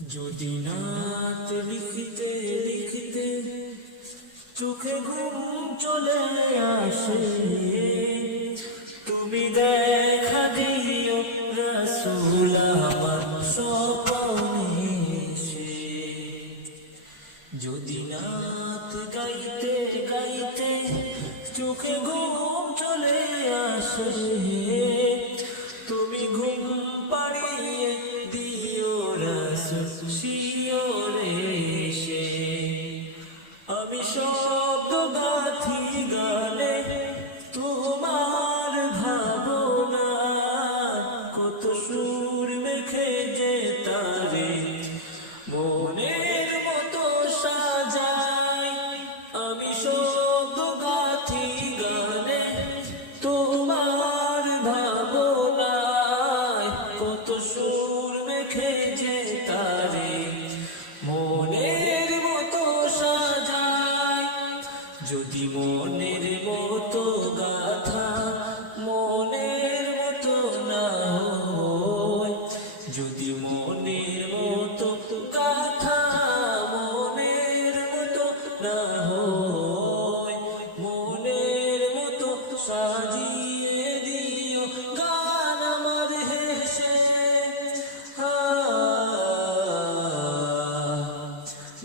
যদি নাত লিখতে লিখতে চোখে ঘুম চলে আসে, তুমি দেখা দিও রাসূল আমার স্বপ্নে এসে। যদি নাত গাইতে গাইতে চোখে ঘুম চলে আসে, তুমি ঘুম পাড়িয়ে দিও রাসূল শিয়রে এসে। আমি শব্দ গাথি গানে তোমার ভাবনা, কত সুর মেখে যে তারে মনের মতো সাজাই। আমি শব্দ গাথি গানে তোমার ভাবনায়, কত সুর মেখে যে তারে মনের মতো সাজাই। যদি মনের মতো গাথা মনের মতো না হয়, যদি মনের মতো গাথা মনের মতো না হয়, মনের মতো সাজিয়ে দিও গান আমার হেসে।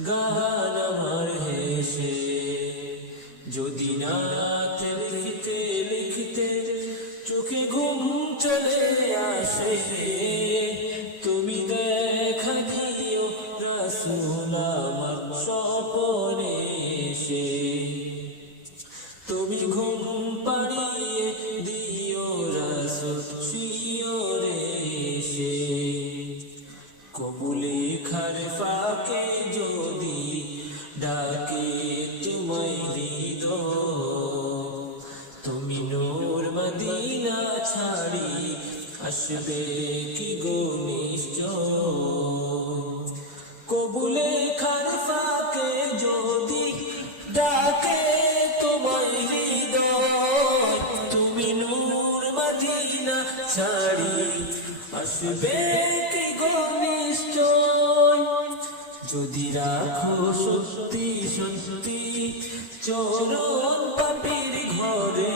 গান আমার হেসে। যদি নাত লিখতে লিখতে চোখে ঘুম চলে আসে, তুমি দেখা দিও রাসূল আমার স্বপ্নে এসে। তুমি ঘুম পাড়িয়ে দিও রাসূল শিয়রে এসে। কবুলে খার ফাঁকে যদি ডাকে তোমায় হৃদয়, তুমি নূর মদিনা ছাড়ি আসবে কি গো নিশ্চয়। কবুলে খার ফাঁকে যদি ডাকে তোমায় হৃদয়, তুমি নূর মদিনা ছাড়ি আসবে কি গো নিশ্চয়। যদি রাখো সত্যি সত্যি চরণ পাপীর ঘরে,